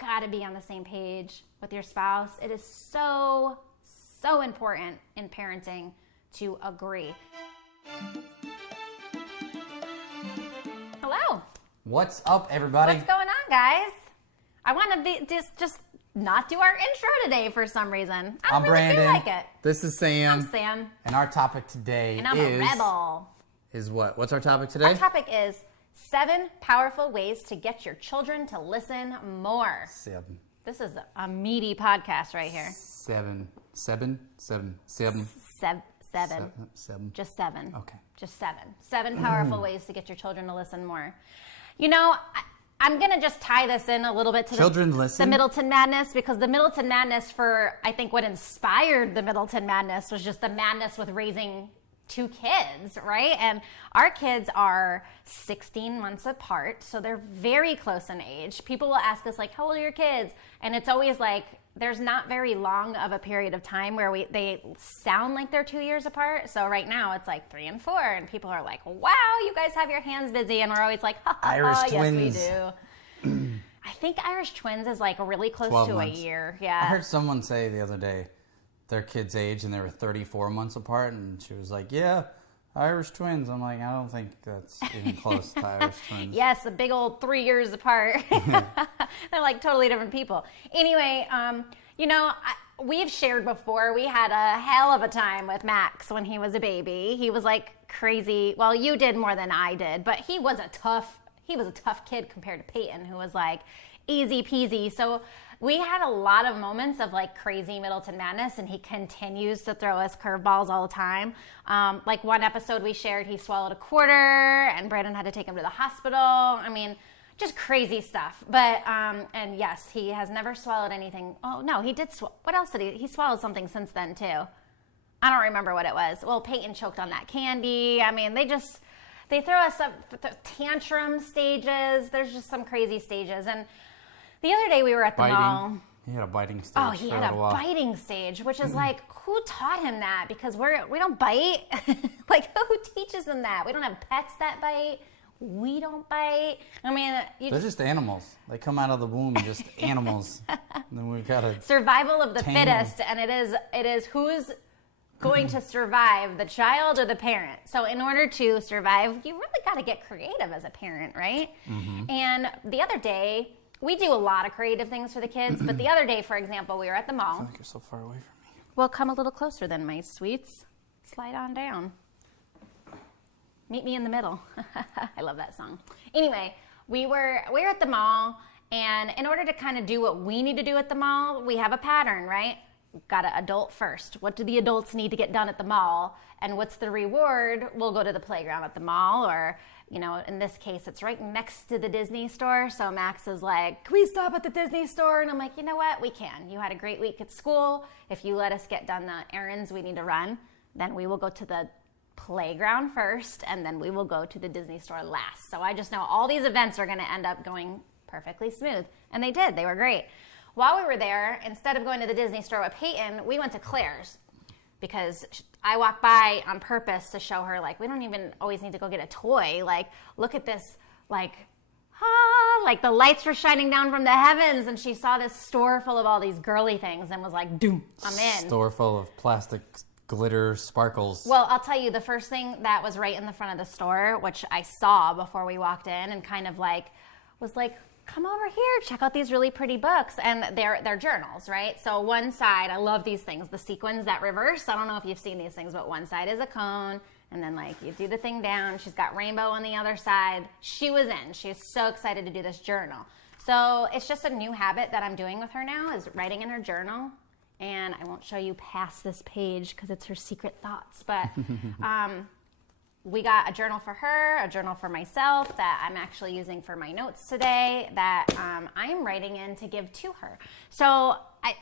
got to be on the same page with your spouse. It is so, so important in parenting to agree. Hello. What's up, everybody? What's going on, guys? I want to just not do our intro today for some reason. I don't really Brandon. feel like it. This is Sam. I'm Sam. And our topic today And I'm a rebel. Is what? What's our topic today? Our topic is 7 powerful ways to get your children to listen more. 7. This is a meaty podcast right here. 7. Seven. Just 7. Okay. Just 7. 7 powerful ways to get your children to listen more. You know, I'm going to just tie this in a little bit to the Middleton Madness, because the Middleton Madness I think what inspired the Middleton Madness was just the madness with raising 2 kids, right? And our kids are 16 months apart, so they're very close in age. People will ask us, like, how old are your kids? And it's always like, there's not very long of a period of time where they sound like they're 2 years apart. So right now it's like 3 and 4, and people are like, wow, you guys have your hands busy. And we're always like, ha ha ha, yes we do. I think Irish twins is like really close to months. A year. Yeah. I heard someone say the other day their kid's age and they were 34 months apart, and she was like, yeah, Irish twins. I'm like, I don't think that's even close to Irish twins. Yes, a big old 3 years apart. They're like totally different people. Anyway, you know, we've shared before, we had a hell of a time with Max when he was a baby. He was like crazy. Well, you did more than I did, but he was a tough kid compared to Peyton, who was like easy peasy. So we had a lot of moments of like crazy Middleton Madness, and he continues to throw us curveballs all the time. Like one episode we shared, he swallowed a quarter and Brandon had to take him to the hospital. I mean, just crazy stuff. But, and yes, he has never swallowed anything. Oh no, he did. What else did he swallowed something since then too. I don't remember what it was. Well, Peyton choked on that candy. I mean, they throw us up tantrum stages. There's just some crazy stages. And the other day we were at the mall. He had a biting stage. Oh, he had a biting stage, which is like, who taught him that? Because we don't bite. Like, who teaches them that? We don't have pets that bite. We don't bite. I mean, they're just animals. They come out of the womb just animals. And then we've got to survival of the fittest, and it is who's going to survive, the child or the parent. So in order to survive, you really got to get creative as a parent, right? Mm-hmm. And the other day, we do a lot of creative things for the kids, but the other day, for example, we were at the mall. I feel like you're so far away from me. Well, come a little closer then, my sweets. Slide on down. Meet me in the middle. I love that song. Anyway, we were at the mall, and in order to kind of do what we need to do at the mall, we have a pattern, right? We've got to adult first. What do the adults need to get done at the mall? And what's the reward? We'll go to the playground at the mall, or, you know, in this case, it's right next to the Disney store. So Max is like, can we stop at the Disney store? And I'm like, you know what? We can. You had a great week at school. If you let us get done the errands we need to run, then we will go to the playground first, and then we will go to the Disney store last. So I just know all these events are going to end up going perfectly smooth. And they did. They were great. While we were there, instead of going to the Disney store with Peyton, we went to Claire's, because I walked by on purpose to show her, like, we don't even always need to go get a toy. Like, look at this, like the lights were shining down from the heavens, and she saw this store full of all these girly things and was like, doom, I'm in. Store full of plastic glitter sparkles. Well, I'll tell you, the first thing that was right in the front of the store, which I saw before we walked in, and kind of like was like, come over here, check out these really pretty books. And they're journals, right? So one side, I love these things, the sequins that reverse. I don't know if you've seen these things, but one side is a cone, and then like you do the thing down. She's got rainbow on the other side. She was in. She was so excited to do this journal. So it's just a new habit that I'm doing with her now, is writing in her journal. And I won't show you past this page because it's her secret thoughts. But we got a journal for her, a journal for myself that I'm actually using for my notes today that I am writing in to give to her. So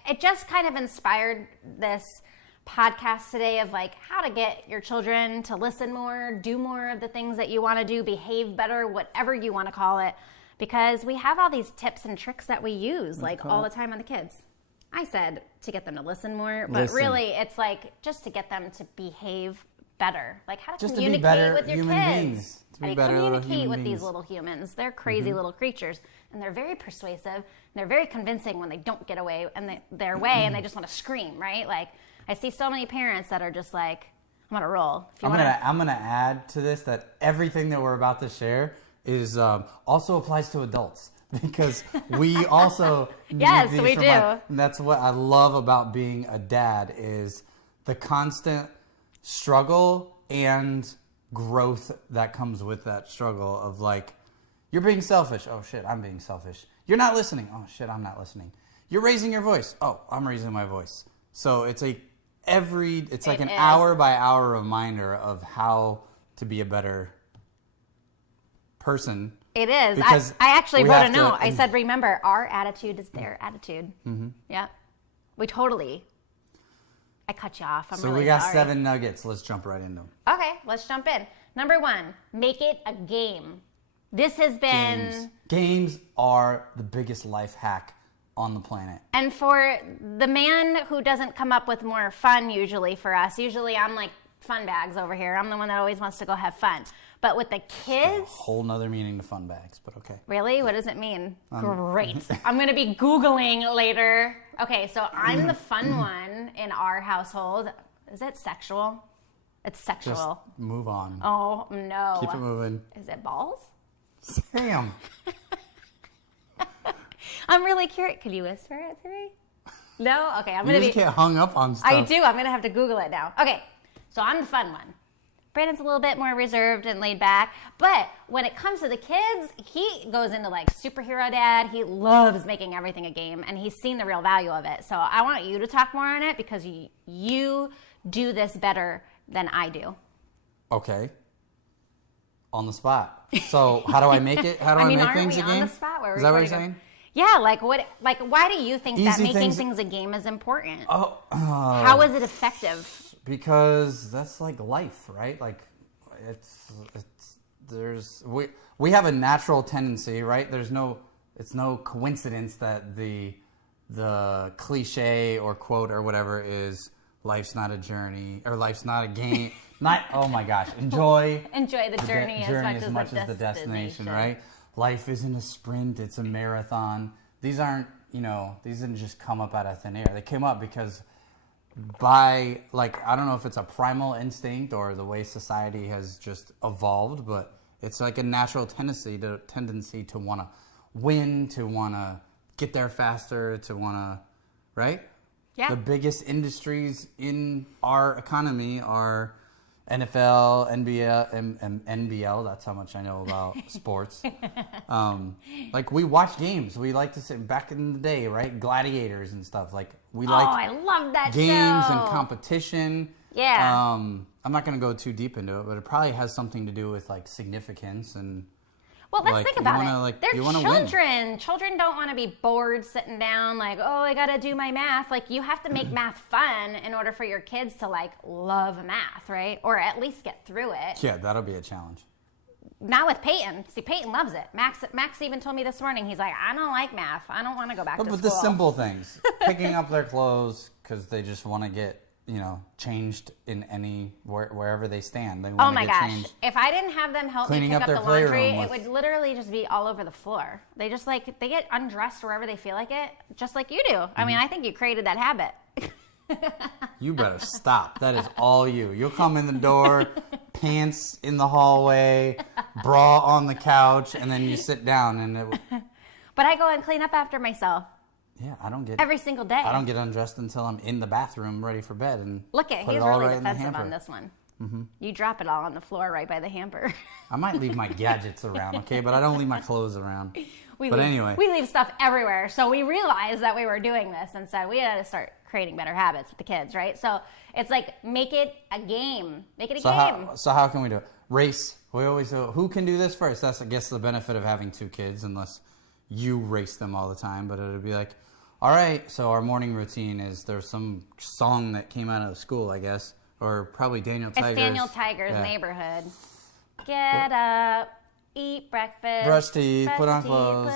it just kind of inspired this podcast today of like how to get your children to listen more, do more of the things that you want to do, behave better, whatever you want to call it. Because we have all these tips and tricks that we use like all the time on the kids. I said to get them to listen more, but really it's like just to get them to behave better. Like how to Just to be communicate better with your human kids. beings. To be How to better little communicate human with beings. these little humans. They're crazy little creatures, and they're very persuasive. And they're very convincing when they don't get away and their way, and they just want to scream, right? Like I see so many parents that are just like, I'm gonna roll. I'm gonna add to this that everything that we're about to share is also applies to adults because we also Yes, need these we from do. and that's what I love about being a dad is the constant struggle and growth that comes with that struggle of like, you're being selfish. Oh shit, I'm being selfish. You're not listening. Oh shit, I'm not listening. You're raising your voice. Oh, I'm raising my voice. So it's like an hour by hour reminder of how to be a better person. It is. Because I actually we wrote a have to- note. I said, remember, our attitude is their attitude. Mm-hmm. Yeah. We totally. I cut you off. I'm So really we got sorry. 7 nuggets. Let's jump right into them. Okay, let's jump in. Number 1, make it a game. This has been... Games are the biggest life hack on the planet. And for the man who doesn't come up with more fun usually for us, usually I'm like fun bags over here. I'm the one that always wants to go have fun. But with the kids... Whole nother meaning to fun bags, but okay. Really? What does it mean? Great. I'm going to be Googling later. Okay, so I'm the fun one in our household. Is it sexual? It's sexual. Just move on. Oh, no. Keep it moving. Is it balls? Sam. I'm really curious. Could you whisper it to me? No? Okay, I'm You going to just be... get hung up on stuff. I do. I'm going to have to Google it now. Okay, so I'm the fun one. Brandon's a little bit more reserved and laid back. But when it comes to the kids, he goes into like superhero dad. He loves making everything a game, and he's seen the real value of it. So I want you to talk more on it because you do this better than I do. Okay. On the spot. So how do I make it? How do I make aren't things we a on game? the spot? Where Is that what you're saying? Yeah, like what? Like why do you think that Easy making things- things a game is important? Oh, How is it effective? because that's like life, right? Like we have a natural tendency, right? It's no coincidence that the cliche or quote or whatever is life's not a journey or life's not a game. Oh my gosh, enjoy the journey as much as the destination, right? Life isn't a sprint, it's a marathon. These didn't just come up out of thin air. They came up because I don't know if it's a primal instinct or the way society has just evolved, but it's like a natural tendency to want to win, to want to get there faster, to want to, right? Yeah. The biggest industries in our economy are NFL, NBA, and NBL. That's how much I know about sports. We watch games. We like to sit back in the day, right? Gladiators and stuff. We like I love that games show. and competition. Yeah. I'm not going to go too deep into it, but it probably has something to do with significance and. Well, let's think about it. They're children. Win. Children don't want to be bored sitting down I got to do my math. You have to make math fun in order for your kids to love math, right? Or at least get through it. Yeah, that'll be a challenge. Not with Peyton. See, Peyton loves it. Max even told me this morning, he's like, I don't like math. I don't want to go back to school. But the simple things. Picking up their clothes because they just want to get, changed in wherever they stand. They want Oh to my get gosh. changed. If I didn't have them help Cleaning me pick up up their the laundry, playroom it would literally just be all over the floor. They just they get undressed wherever they feel like it, just like you do. I mean, I think you created that habit. You better stop. That is all you. You'll come in the door, pants in the hallway, bra on the couch, and then you sit down and But I go and clean up after myself. Yeah, I don't get every single day. I don't get undressed until I'm in the bathroom ready for bed and look at put he's it all really right in the defensive hamper. on this one. Mm-hmm. You drop it all on the floor right by the hamper. I might leave my gadgets around, okay, but I don't leave my clothes around. Anyway, we leave stuff everywhere. So we realized that we were doing this and said we had to start creating better habits with the kids, right? So it's make it a game. Make it a game. So how can we do it? Race. We always do. Who can do this first? That's, I guess, the benefit of having 2 kids, unless you race them all the time. But it'd be all right, so our morning routine is there's some song that came out of school, I guess, or probably Daniel Tiger's. It's Daniel Tiger's Neighborhood. Get up, eat breakfast, brush teeth, put on clothes,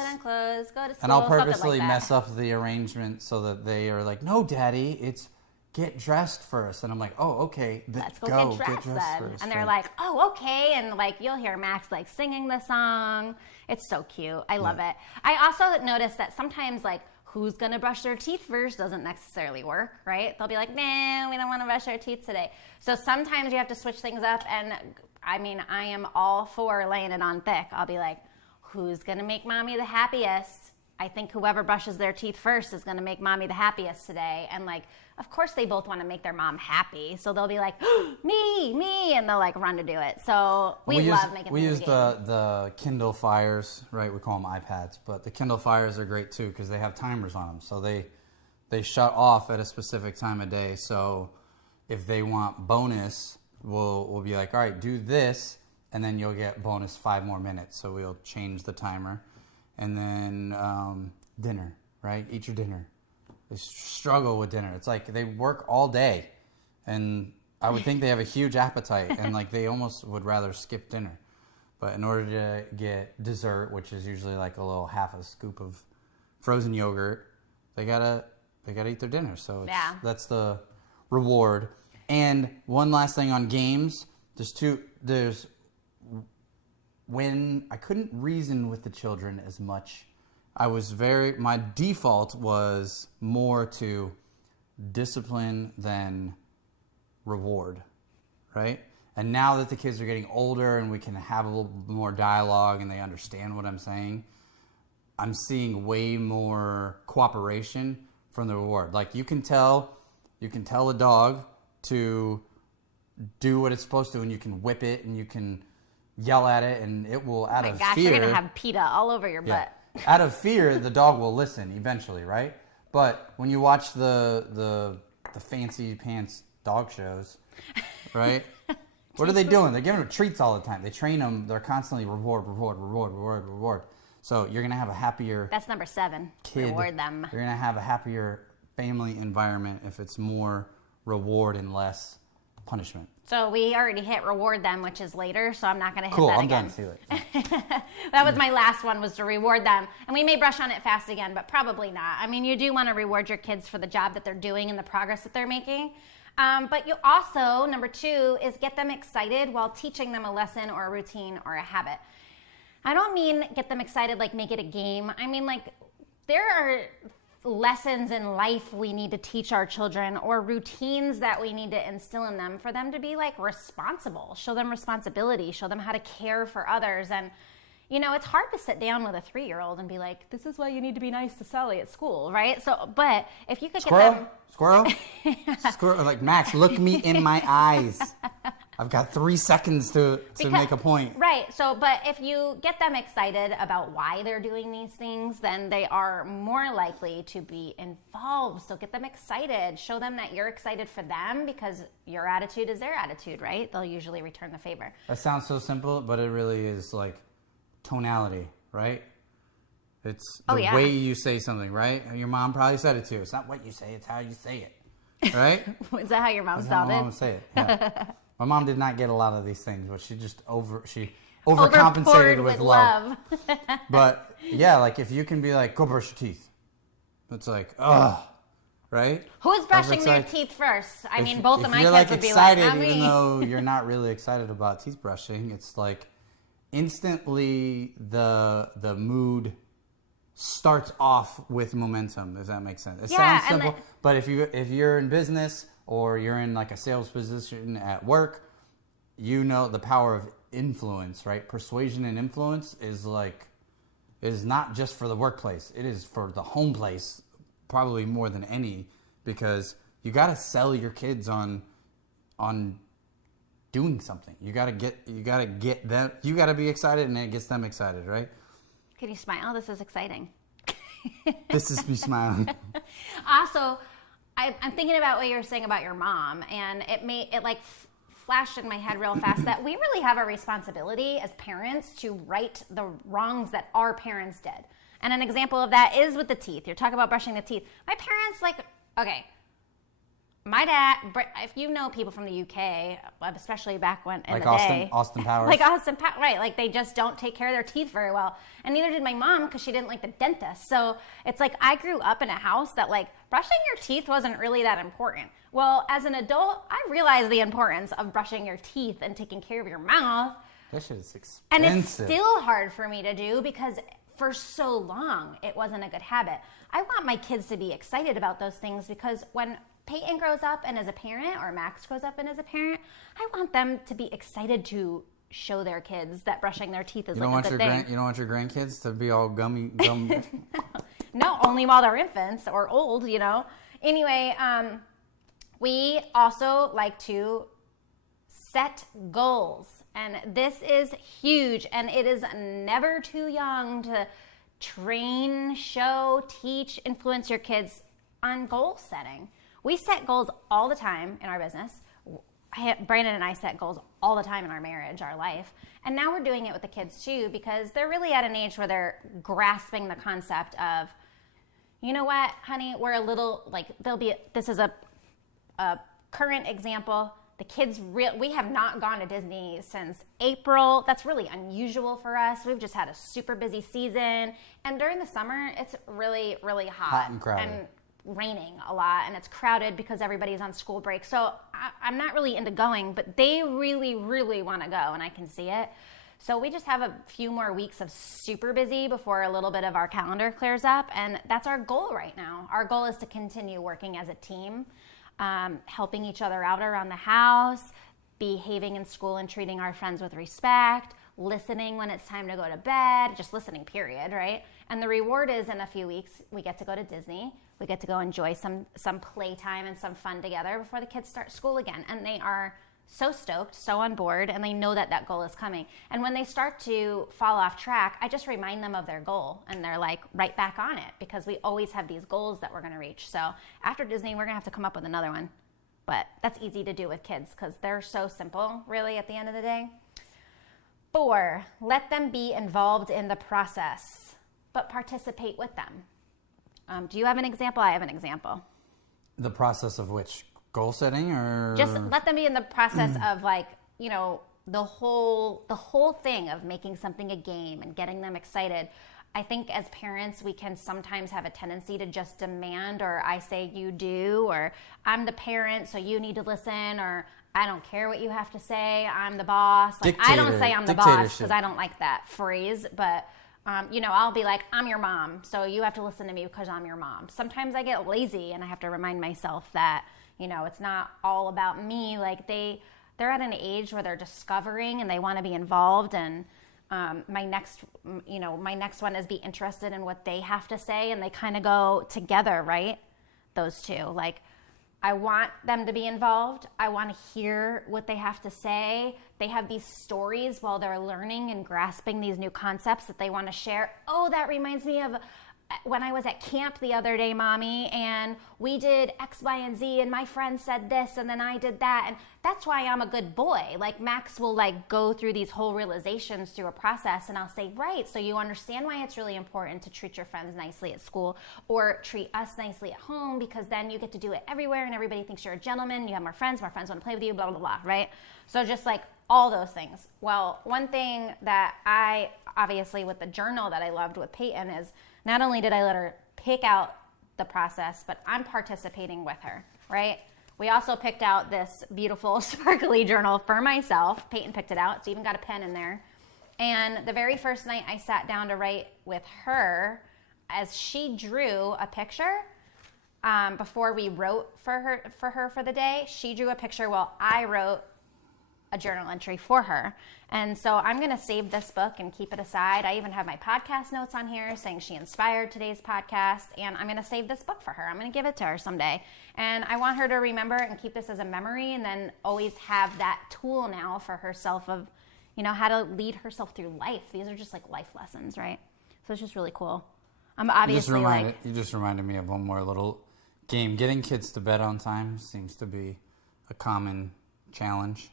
go to school. And I'll purposely mess up the arrangement so that they are no, Daddy, it's get dressed first. And I'm like, oh, okay. Let's go get dressed then. First, and they're right? like, oh, okay. And like, you'll hear Max like singing the song. It's so cute. I love it. I also noticed that sometimes like, who's going to brush their teeth first doesn't necessarily work, right? They'll be like, nah, we don't want to brush our teeth today. So sometimes you have to switch things up. And I mean, I am all for laying it on thick. I'll be like, who's going to make mommy the happiest? I think whoever brushes their teeth first is going to make mommy the happiest today. And like, of course they both want to make their mom happy. So they'll be like, me, and they'll like run to do it. So we love making We use game. the Kindle Fires, right? We call them iPads, but the Kindle Fires are great too because they have timers on them. So they shut off at a specific time of day. So if they want bonus, we'll be like, all right, do this, and then you'll get bonus 5 more minutes. So we'll change the timer. And then dinner, right? Eat your dinner. They struggle with dinner. It's like they work all day, and I would think they have a huge appetite, and like they almost would rather skip dinner. But in order to get dessert, which is usually like a little half a scoop of frozen yogurt, they gotta eat their dinner. So that's the reward. And one last thing on games, there's when I couldn't reason with the children as much, my default was more to discipline than reward, right? And now that the kids are getting older and we can have a little more dialogue and they understand what I'm saying, I'm seeing way more cooperation from the reward. Like you can tell a dog to do what it's supposed to, and you can whip it and you can yell at it, and it will, out of fear. You're going to have PETA all over your butt. Out of fear, the dog will listen eventually, right? But when you watch the fancy pants dog shows, right? What are they doing? They're giving them treats all the time. They train them. They're constantly reward. So you're going to have a happier... That's number 7. Kid. Reward them. You're going to have a happier family environment if it's more reward and less punishment. So we already hit reward them, which is later, so I'm not going to hit that I'm again. done. See you later. That was my last one, was to reward them. And we may brush on it fast again, but probably not. I mean, you do want to reward your kids for the job that they're doing and the progress that they're making. But you also, number 2, is get them excited while teaching them a lesson or a routine or a habit. I don't mean get them excited like make it a game. I mean like there are lessons in life we need to teach our children, or routines that we need to instill in them for them to be like responsible, show them responsibility, show them how to care for others. And you know, it's hard to sit down with a 3-year-old and be like, this is why you need to be nice to Sally at school, right? So, but if you could get them... Squirrel, like, Max, look me in my eyes. I've got 3 seconds to make a point. Right. So, but if you get them excited about why they're doing these things, then they are more likely to be involved. So get them excited. Show them that you're excited for them, because your attitude is their attitude, right? They'll usually return the favor. That sounds so simple, but it really is like tonality, right? It's the way you say something, right? Your mom probably said it too. It's not what you say, it's how you say it, right? Is that how your mom That's sounded? how my mom would say it, yeah. My mom did not get a lot of these things, but she just overcompensated with love. But yeah, like if you can be like, go brush your teeth. It's like, ugh, right? Who's brushing their teeth first? I mean, both of my kids would be like, not me. Even though you're not really excited about teeth brushing, it's like instantly the mood starts off with momentum. Does that make sense? It sounds simple, but if you're in business or you're in like a sales position at work, you know the power of influence, right? Persuasion and influence is not just for the workplace. It is for the home place, probably more than any, because you got to sell your kids on doing something. You got to get them. You got to be excited, and it gets them excited, right? Can you smile? This is exciting. This is me smiling. Also, I'm thinking about what you were saying about your mom, and it flashed in my head real fast that we really have a responsibility as parents to right the wrongs that our parents did. And an example of that is with the teeth. You're talking about brushing the teeth. My parents, my dad, if you know people from the UK, especially back when in like the day. Austin Powers. Like Austin Powers, right. Like they just don't take care of their teeth very well. And neither did my mom because she didn't like the dentist. So it's like I grew up in a house that like brushing your teeth wasn't really that important. Well, as an adult, I realized the importance of brushing your teeth and taking care of your mouth. That shit is expensive. And it's still hard for me to do because for so long, it wasn't a good habit. I want my kids to be excited about those things because when Peyton grows up and is a parent, or Max grows up and is a parent, I want them to be excited to show their kids that brushing their teeth is like a good thing. You don't want your grandkids to be all gum. No, only while they're infants or old, you know. Anyway, we also like to set goals. And this is huge, and it is never too young to train, show, teach, influence your kids on goal setting. We set goals all the time in our business. Brandon and I set goals all the time in our marriage, our life. And now we're doing it with the kids too because they're really at an age where they're grasping the concept of, you know what, honey, we're a little, like, this is a current example. The kids, we have not gone to Disney since April. That's really unusual for us. We've just had a super busy season. And during the summer, it's really, really hot and crowded. And raining a lot. And it's crowded because everybody's on school break. So I'm not really into going, but they really, really want to go. And I can see it. So we just have a few more weeks of super busy before a little bit of our calendar clears up. And that's our goal right now. Our goal is to continue working as a team. Helping each other out around the house, behaving in school and treating our friends with respect, listening when it's time to go to bed, just listening, period, right? And the reward is in a few weeks, we get to go to Disney. We get to go enjoy some playtime and some fun together before the kids start school again. And they are so stoked, so on board, and they know that that goal is coming. And when they start to fall off track, I just remind them of their goal, and they're like right back on it because we always have these goals that we're going to reach. So after Disney, we're going to have to come up with another one. But that's easy to do with kids because they're so simple, really, at the end of the day. 4, let them be involved in the process, but participate with them. Do you have an example? I have an example. The process of which? Goal setting, or just let them be in the process of, like, you know, the whole thing of making something a game and getting them excited. I think as parents, we can sometimes have a tendency to just demand, or I say you do, or I'm the parent, so you need to listen, or I don't care what you have to say, I'm the boss. Like, I don't say I'm the boss because I don't like that phrase, but you know, I'll be like, I'm your mom, so you have to listen to me because I'm your mom. Sometimes I get lazy and I have to remind myself that, you know, it's not all about me. Like they're at an age where they're discovering and they want to be involved. And my next one is be interested in what they have to say, and they kind of go together, right? Those two. Like, I want them to be involved. I want to hear what they have to say. They have these stories while they're learning and grasping these new concepts that they want to share. Oh, that reminds me of when I was at camp the other day, Mommy, and we did X, Y, and Z, and my friend said this, and then I did that, and that's why I'm a good boy. Like, Max will, like, go through these whole realizations through a process, and I'll say, right, so you understand why it's really important to treat your friends nicely at school, or treat us nicely at home, because then you get to do it everywhere, and everybody thinks you're a gentleman, you have more friends want to play with you, blah, blah, blah, right? So just, like, all those things. Well, one thing that I, obviously, with the journal that I loved with Peyton is, not only did I let her pick out the process, but I'm participating with her, right? We also picked out this beautiful sparkly journal for myself. Peyton picked it out. It's even got a pen in there. And the very first night I sat down to write with her, as she drew a picture, before we wrote for her for the day, she drew a picture while I wrote a journal entry for her. And so I'm going to save this book and keep it aside. I even have my podcast notes on here saying she inspired today's podcast, and I'm going to save this book for her. I'm going to give it to her someday. And I want her to remember and keep this as a memory, and then always have that tool now for herself of, you know, how to lead herself through life. These are just like life lessons, right? So it's just really cool. I'm obviously you just reminded me of one more little game. Getting kids to bed on time seems to be a common challenge.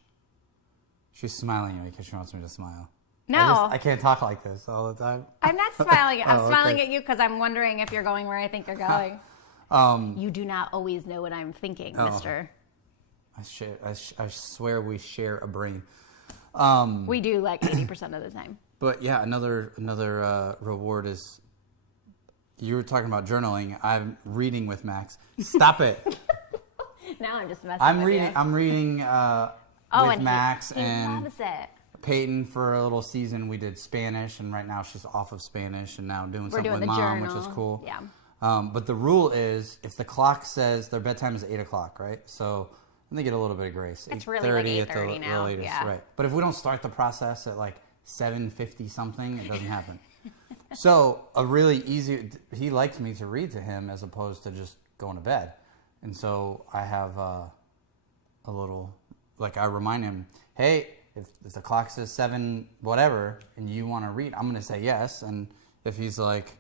She's smiling at me because she wants me to smile. No. I can't talk like this all the time. I'm not smiling. I'm smiling at you because I'm wondering if you're going where I think you're going. You do not always know what I'm thinking, mister. I swear we share a brain. We do like 80% of the time. But yeah, another reward is, you were talking about journaling. I'm reading with Max. Stop it. Now I'm just messing with you. I'm reading with Max he and loves it. Peyton. For a little season, we did Spanish, and right now she's off of Spanish and now doing something with the Mom, journal. which is cool. Yeah. But the rule is, if the clock says their bedtime is 8 o'clock, right? So then they get a little bit of grace. It's really like 8:30 now. The latest, yeah. Right. But if we don't start the process at like 7:50 something, it doesn't happen. So a really easy, he likes me to read to him as opposed to just going to bed. And so I have a little, like, I remind him, hey, if the clock says 7 whatever and you want to read, I'm going to say yes. And if he's like,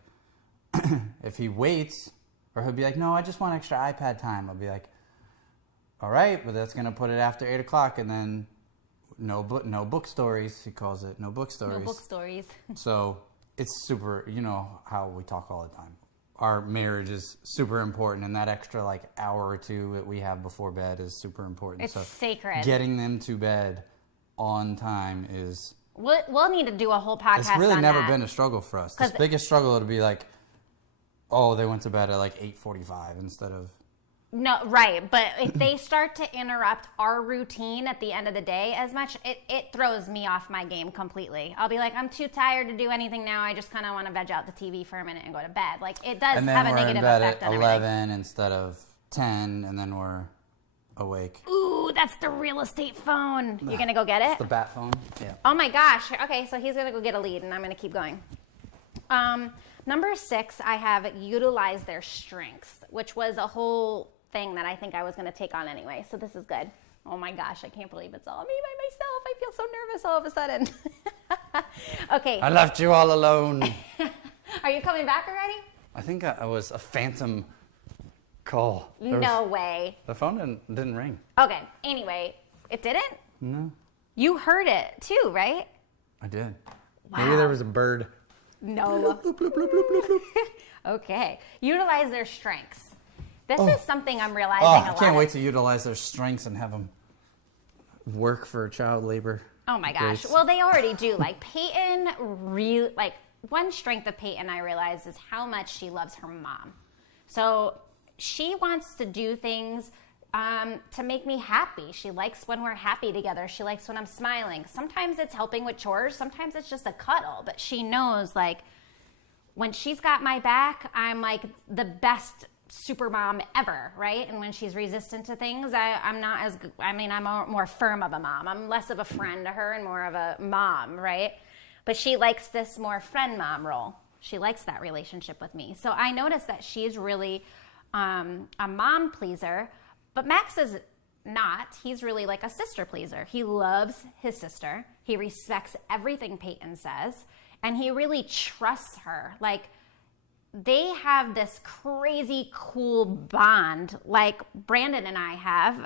if he waits, or he'll be like, no, I just want extra iPad time, I'll be like, all right, but that's going to put it after 8 o'clock, and then no book stories, he calls it, no book stories. No book stories. So it's super, you know how we talk all the time. Our marriage is super important, and that extra like hour or two that we have before bed is super important. It's sacred. Getting them to bed on time is... We'll need to do a whole podcast. It's really on never that. been a struggle for us. The biggest struggle would be like, oh, they went to bed at like 8:45 instead of... No, right. But if they start to interrupt our routine at the end of the day as much, it throws me off my game completely. I'll be like, I'm too tired to do anything now. I just kind of want to veg out the TV for a minute and go to bed. Like, it does have a negative effect on everything. And then we're in bed at 11 instead of 10, and then we're awake. Ooh, that's the real estate phone. You're going to go get it? It's the bat phone. Yeah. Oh, my gosh. Okay, so he's going to go get a lead, and I'm going to keep going. Number 6, I have utilize their strengths, which was a whole thing that I think I was going to take on anyway. So this is good. Oh my gosh, I can't believe it's all me by myself. I feel so nervous all of a sudden. Okay. I left you all alone. Are you coming back already? I think I was a phantom call. No way. The phone didn't ring. Okay. Anyway, it didn't? No. You heard it too, right? I did. Wow. Maybe there was a bird. No. Okay. Utilize their strengths. This is something I'm realizing a lot. I can't wait to utilize their strengths and have them work for child labor. Oh my gosh. Grace. Well, they already do. Like Peyton, one strength of Peyton I realize is how much she loves her mom. So she wants to do things to make me happy. She likes when we're happy together. She likes when I'm smiling. Sometimes it's helping with chores. Sometimes it's just a cuddle. But she knows, like, when she's got my back, I'm like the best super mom ever, right? And when she's resistant to things, I'm more firm of a mom. I'm less of a friend to her and more of a mom, right? But she likes this more friend mom role. She likes that relationship with me. So I noticed that she's really a mom pleaser, but Max is not. He's really like a sister pleaser. He loves his sister. He respects everything Peyton says, and he really trusts her. Like, they have this crazy cool bond like Brandon and I have,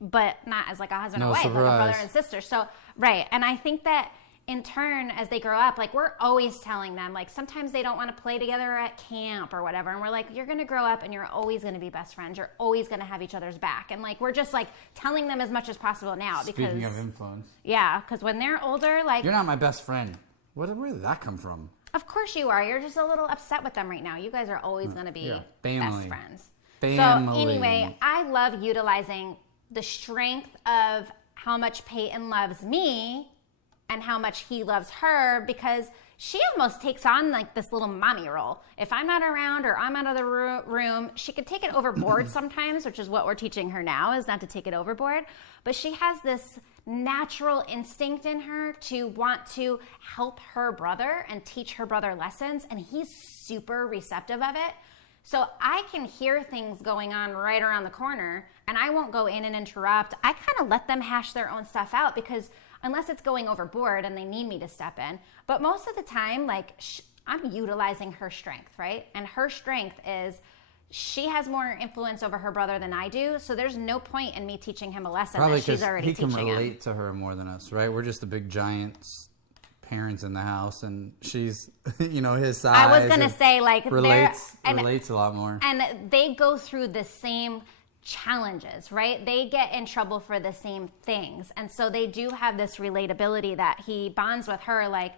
but not as like a husband and wife, like a brother and sister. So, right. And I think that in turn, as they grow up, like, we're always telling them, like, sometimes they don't want to play together at camp or whatever. And we're like, you're going to grow up and you're always going to be best friends. You're always going to have each other's back. And like, we're just like telling them as much as possible now. Speaking of influence. Yeah. Because when they're older, like. You're not my best friend. Where did that come from? Of course you are. You're just a little upset with them right now. You guys are always going to be best friends. Family. So anyway, I love utilizing the strength of how much Peyton loves me and how much he loves her, because she almost takes on like this little mommy role. If I'm not around or I'm out of the room, she could take it overboard sometimes, which is what we're teaching her now, is not to take it overboard. But she has this natural instinct in her to want to help her brother and teach her brother lessons, and he's super receptive of it. So I can hear things going on right around the corner, and I won't go in and interrupt. I kind of let them hash their own stuff out, because unless it's going overboard and they need me to step in. But most of the time, like, I'm utilizing her strength, right? And her strength is she has more influence over her brother than I do, so there's no point in me teaching him a lesson that she's already teaching him. Probably because he can relate to her more than us, right? We're just the big giant parents in the house, and she's, his size. I was gonna say, like, relates a lot more. And they go through the same challenges, right? They get in trouble for the same things, and so they do have this relatability that he bonds with her like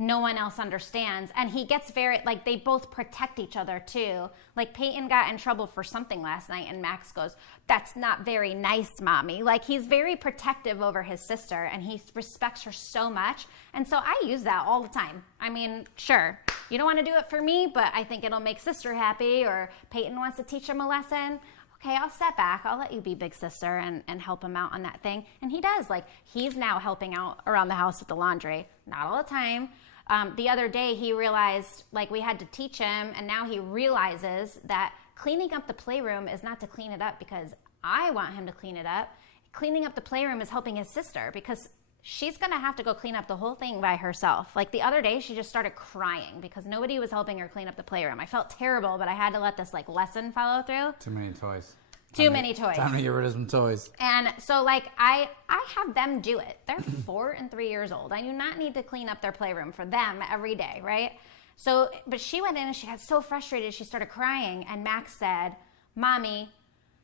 no one else understands. And he gets very, like, they both protect each other too. Like, Peyton got in trouble for something last night, and Max goes, "That's not very nice, Mommy." Like, he's very protective over his sister, and he respects her so much. And so I use that all the time. I mean, sure, you don't want to do it for me, but I think it'll make sister happy, or Peyton wants to teach him a lesson. Okay, I'll step back. I'll let you be big sister and help him out on that thing. And he does. Like, he's now helping out around the house with the laundry. Not all the time. The other day, he realized, like, we had to teach him, and now he realizes that cleaning up the playroom is not to clean it up because I want him to clean it up. Cleaning up the playroom is helping his sister because she's going to have to go clean up the whole thing by herself. Like, the other day, she just started crying because nobody was helping her clean up the playroom. I felt terrible, but I had to let this, like, lesson follow through. Too many toys. Too many toys. Time to get rid of some toys. And so, like, I have them do it. They're 4 and 3 years old. I do not need to clean up their playroom for them every day, right? So, but she went in and she got so frustrated, she started crying. And Max said, "Mommy,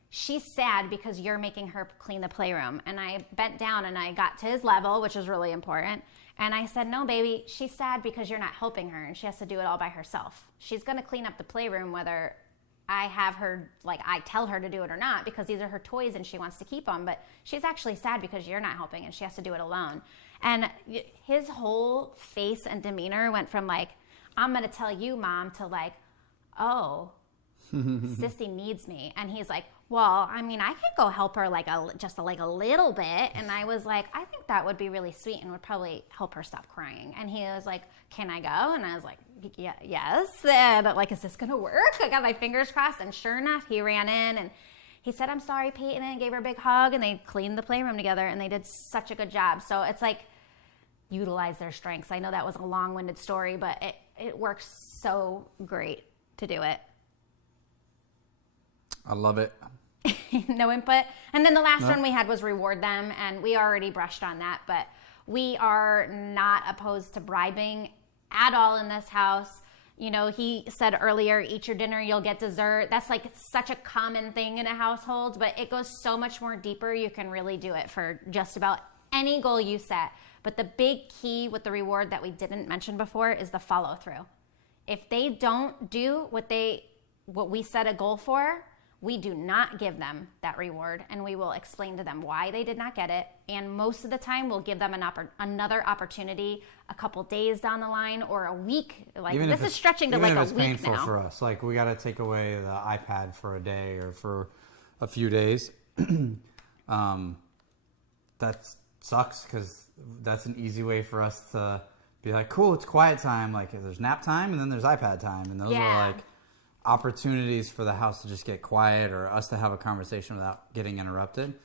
she's sad because you're making her clean the playroom." And I bent down and I got to his level, which is really important. And I said, "No, baby, she's sad because you're not helping her and she has to do it all by herself. She's going to clean up the playroom whether I have her, like, I tell her to do it or not, because these are her toys and she wants to keep them. But she's actually sad because you're not helping and she has to do it alone." And his whole face and demeanor went from, like, "I'm going to tell you, Mom," to, like, "Oh, Sissy needs me." And he's like, "Well, I mean, I could go help her just a little bit." And I was like, "I think that would be really sweet and would probably help her stop crying." And he was like, "Can I go?" And I was like, "Yeah, yes." And, like, "Is this gonna work?" I got my fingers crossed, and sure enough, he ran in and he said, "I'm sorry, Peyton," and gave her a big hug, and they cleaned the playroom together, and they did such a good job. So it's like, utilize their strengths. I know that was a long-winded story, but it works so great to do it. I love it. No input. And then the last one we had was reward them, and we already brushed on that, but we are not opposed to bribing at all in this house. He said earlier, "Eat your dinner, you'll get dessert." That's, like, such a common thing in a household, but it goes so much more deeper. You can really do it for just about any goal you set. But the big key with the reward that we didn't mention before is the follow through. If they don't do what we set a goal for, we do not give them that reward, and we will explain to them why they did not get it. And most of the time, we'll give them another opportunity a couple days down the line or a week. Like, this is stretching to, like, a week now. Even if it's painful for us, like, we got to take away the iPad for a day or for a few days. That sucks because that's an easy way for us to be like, "Cool, it's quiet time." Like, there's nap time and then there's iPad time, and those are, like, opportunities for the house to just get quiet or us to have a conversation without getting interrupted.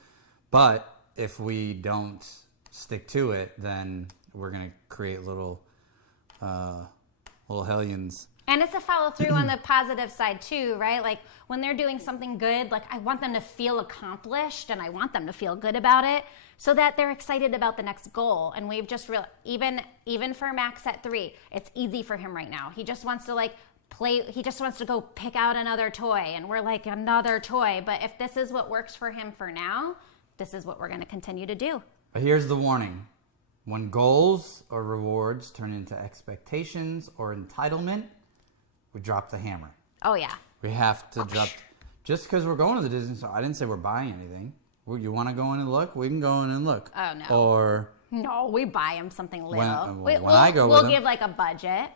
But if we don't stick to it, then we're going to create little hellions. And it's a follow through on the positive side too, right? Like, when they're doing something good, like, I want them to feel accomplished and I want them to feel good about it so that they're excited about the next goal. And we've just even for Max at 3, it's easy for him right now. He just wants to, like, play. He just wants to go pick out another toy, and we're like, "Another toy." But if this is what works for him for now, this is what we're going to continue to do. But here's the warning. When goals or rewards turn into expectations or entitlement, we drop the hammer. Oh, yeah. We have to drop. Just because we're going to the Disney store, I didn't say we're buying anything. You want to go in and look? We can go in and look. Oh, no. Or no, we buy him something little. We'll give, like, a budget.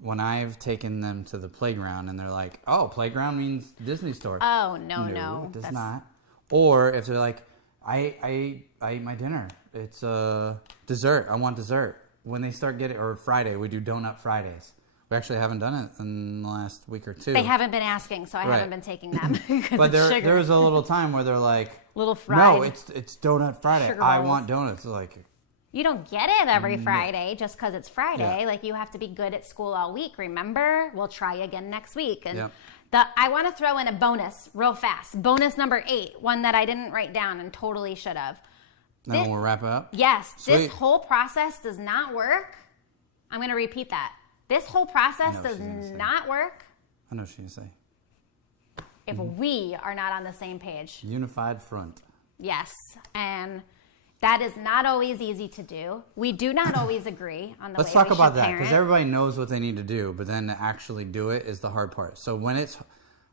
When I've taken them to the playground and they're like, "Oh, playground means Disney store." Oh, no. It does not. Or if they're like, I ate my dinner. It's dessert. I want dessert. When they start getting, or Friday, we do donut Fridays. We actually haven't done it in the last week or two. They haven't been asking, so I haven't been taking them. But there was a little time where they're like, "Little fried." "No, it's donut Friday. I want donuts." Like, you don't get it every Friday just because it's Friday. Yeah. Like, you have to be good at school all week, remember? We'll try again next week. And I want to throw in a bonus real fast. Bonus number 8, one that I didn't write down and totally should have. Then we'll wrap it up? Yes. Sweet. This whole process does not work. I'm going to repeat that. This whole process does not work. I know what she's going to say. If we are not on the same page. Unified front. Yes. And that is not always easy to do. We do not always agree on the Let's way talk we about should that, parent. because everybody knows what they need to do, but then to actually do it is the hard part. So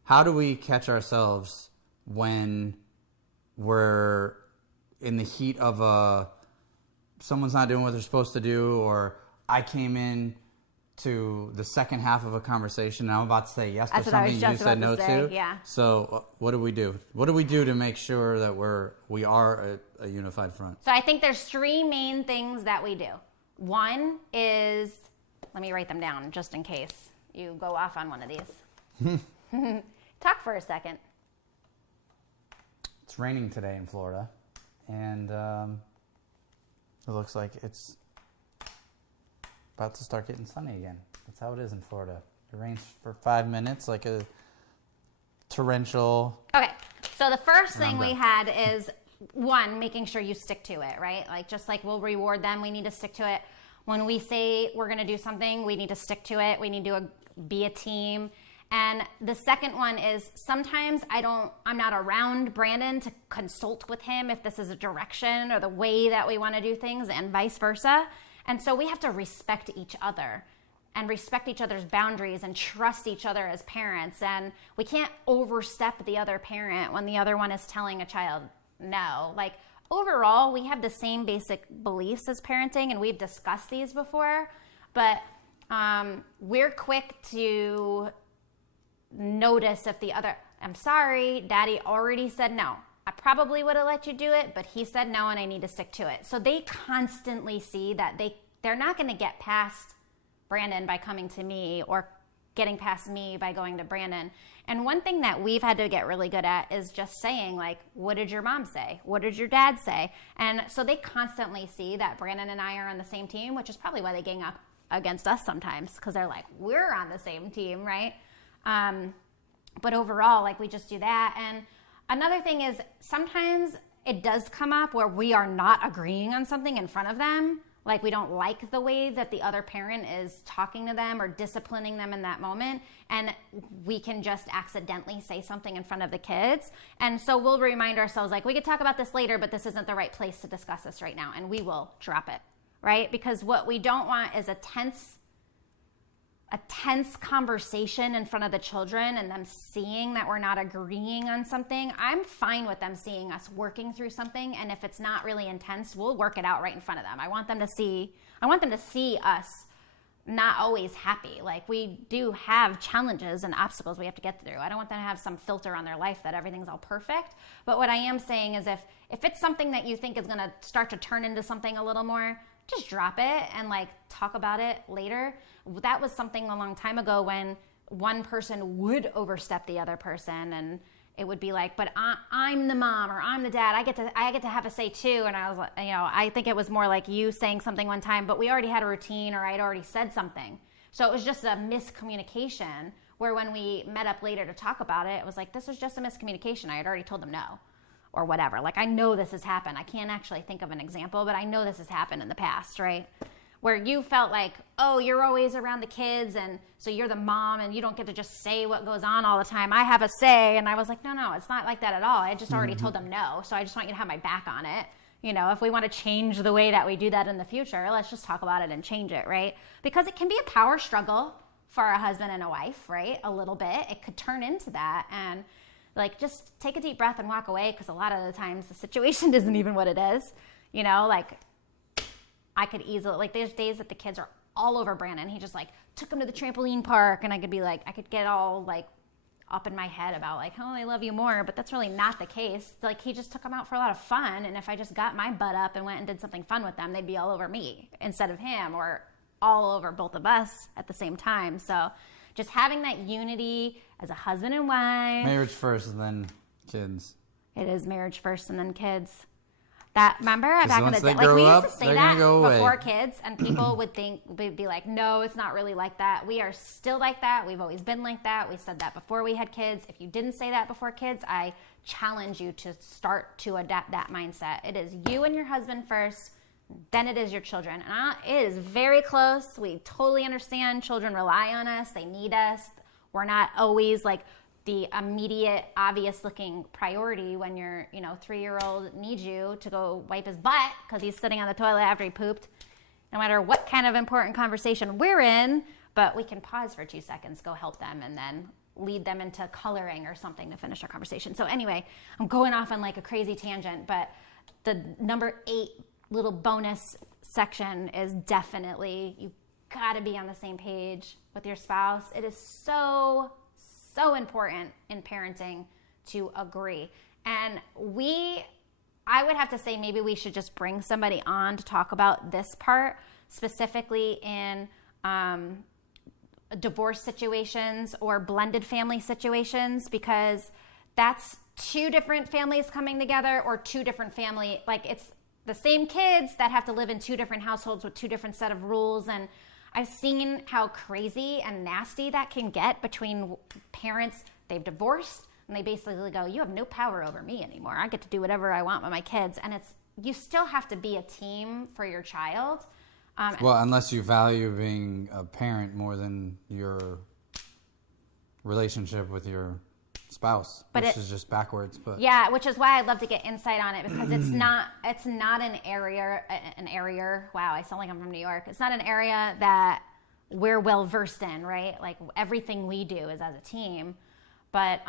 how do we catch ourselves when we're in the heat of someone's not doing what they're supposed to do, or I came in to the second half of a conversation and I'm about to say yes to something you said no to? Yeah. So what do we do? What do we do to make sure that we are a unified front? So I think there's three main things that we do. One is, let me write them down just in case you go off on one of these. Talk for a second. It's raining today in Florida, and it looks like it's about to start getting sunny again. That's how it is in Florida. It rains for 5 minutes, like a torrential. Okay, so the first thing we had is, one, making sure you stick to it, right? Like, just like we'll reward them, we need to stick to it. When we say we're going to do something, we need to stick to it. We need to be a team. And the second one is, sometimes I'm not around Brandon to consult with him if this is a direction or the way that we want to do things, and vice versa. And so we have to respect each other and respect each other's boundaries and trust each other as parents. And we can't overstep the other parent when the other one is telling a child no. Like, overall, we have the same basic beliefs as parenting, and we've discussed these before, but we're quick to notice if the other, I'm sorry, daddy already said no. I probably would have let you do it, but he said no and I need to stick to it. So they constantly see that they're not going to get past Brandon by coming to me, or getting past me by going to Brandon. And one thing that we've had to get really good at is just saying, like, what did your mom say? What did your dad say? And so they constantly see that Brandon and I are on the same team, which is probably why they gang up against us sometimes, because they're like, we're on the same team, right? But overall, like, we just do that. And another thing is, sometimes it does come up where we are not agreeing on something in front of them. Like, we don't like the way that the other parent is talking to them or disciplining them in that moment. And we can just accidentally say something in front of the kids. And so we'll remind ourselves, like, we could talk about this later, but this isn't the right place to discuss this right now. And we will drop it, right? Because what we don't want is a tense conversation in front of the children and them seeing that we're not agreeing on something. I'm fine with them seeing us working through something, and if it's not really intense, we'll work it out right in front of them. I want them to see us not always happy. Like, we do have challenges and obstacles we have to get through. I don't want them to have some filter on their life that everything's all perfect. But what I am saying is, if it's something that you think is going to start to turn into something a little more, just drop it and, like, talk about it later. That was something a long time ago when one person would overstep the other person, and it would be like, but I'm the mom, or I'm the dad. I get to have a say too. And I was like, I think it was more like you saying something one time, but we already had a routine, or I'd already said something. So it was just a miscommunication, where when we met up later to talk about it, it was like, this was just a miscommunication. I had already told them no, or whatever. Like, I know this has happened. I can't actually think of an example, but I know this has happened in the past, right? Where you felt like, oh, you're always around the kids, and so you're the mom, and you don't get to just say what goes on all the time. I have a say. And I was like, no, it's not like that at all. I just already told them no, so I just want you to have my back on it. If we want to change the way that we do that in the future, let's just talk about it and change it, right? Because it can be a power struggle for a husband and a wife, right? A little bit. It could turn into that, and like, just take a deep breath and walk away, because a lot of the times the situation isn't even what it is. Like, I could easily, like, there's days that the kids are all over Brandon. He just, like, took him to the trampoline park, and I could be like, I could get all, like, up in my head about, like, oh, I love you more, but that's really not the case. Like, he just took them out for a lot of fun, and if I just got my butt up and went and did something fun with them, they'd be all over me instead of him, or all over both of us at the same time. So just having that unity as a husband and wife. Marriage first and then kids. It is marriage first and then kids. That, remember back in the day, like we used to say that before kids, and people would be like, no, it's not really like that. We are still like that. We've always been like that. We said that before we had kids. If you didn't say that before kids, I challenge you to start to adapt that mindset. It is you and your husband first, then it is your children. And it is very close. We totally understand. Children rely on us. They need us. We're not always like the immediate, obvious-looking priority when your 3-year-old needs you to go wipe his butt because he's sitting on the toilet after he pooped, no matter what kind of important conversation we're in. But we can pause for 2 seconds, go help them, and then lead them into coloring or something to finish our conversation. So anyway, I'm going off on like a crazy tangent, but the number 8 little bonus section is definitely, you got to be on the same page with your spouse. It is so important in parenting to agree. And I would have to say maybe we should just bring somebody on to talk about this part, specifically in divorce situations or blended family situations, because that's 2 different families coming together, or 2 different family, like it's the same kids that have to live in 2 different households with 2 different set of rules. And I've seen how crazy and nasty that can get between parents. They've divorced and they basically go, you have no power over me anymore. I get to do whatever I want with my kids. And you still have to be a team for your child. Well, unless you value being a parent more than your relationship with your spouse, which is just backwards. But yeah, which is why I'd love to get insight on it, because it's not an area. Wow, I sound like I'm from New York. It's not an area that we're well versed in, right? Like everything we do is as a team. But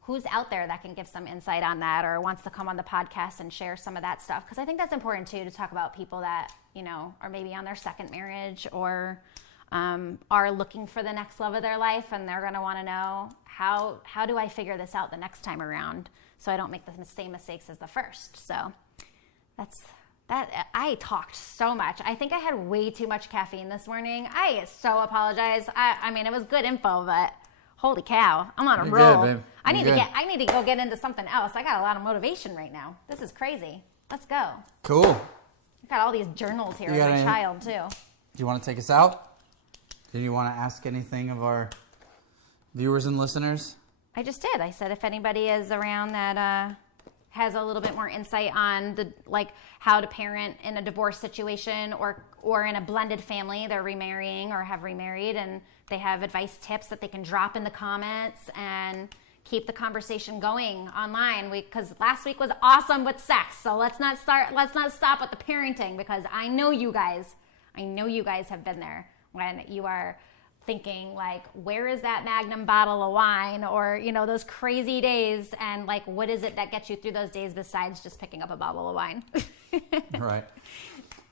who's out there that can give some insight on that, or wants to come on the podcast and share some of that stuff? Because I think that's important too, to talk about people that are maybe on their second marriage, or are looking for the next love of their life, and they're going to want to know how do I figure this out the next time around so I don't make the same mistakes as the first. So that's that. I talked so much. I think I had way too much caffeine this morning. I so apologize. I mean, it was good info, but holy cow, I'm on a roll. Good, babe. I need to go get into something else. I got a lot of motivation right now. This is crazy. Let's go. Cool. I've got all these journals here with my child too. Do you want to take us out? Do you want to ask anything of our viewers and listeners? I just did. I said if anybody is around that has a little bit more insight on how to parent in a divorce situation, or in a blended family, they're remarrying or have remarried, and they have advice, tips that they can drop in the comments and keep the conversation going online. Because last week was awesome with sex, so let's not stop at the parenting, because I know you guys have been there when you are thinking like, where is that Magnum bottle of wine, or those crazy days, and like, what is it that gets you through those days besides just picking up a bottle of wine? Right.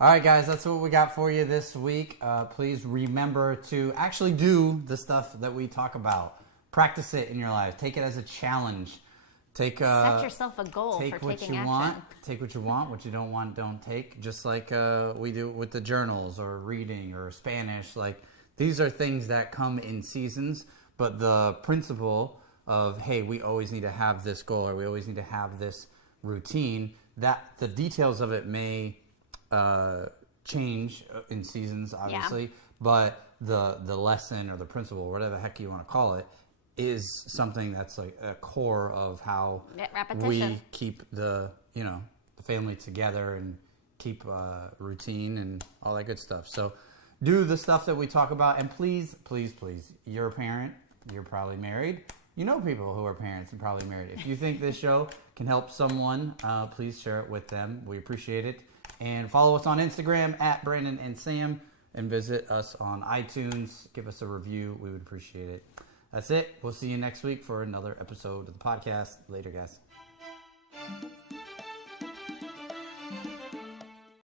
All right, guys, that's what we got for you this week. Please remember to actually do the stuff that we talk about. Practice it in your life. Take it as a challenge. Set yourself a goal for taking action. Take what you want. What you don't want, don't take. Just like we do with the journals or reading or Spanish. Like, these are things that come in seasons, but the principle of, hey, we always need to have this goal, or we always need to have this routine, that the details of it may change in seasons, obviously, but the lesson or the principle, or whatever the heck you want to call it, is something that's like a core of how we keep the family together and keep routine and all that good stuff. So do the stuff that we talk about, and please, please, please, you're a parent, you're probably married, you know people who are parents and probably married. If you think this show can help someone, please share it with them. We appreciate it. And follow us on Instagram at Brandon and Sam, and visit us on iTunes. Give us a review. We would appreciate it. That's it. We'll see you next week for another episode of the podcast. Later, guys.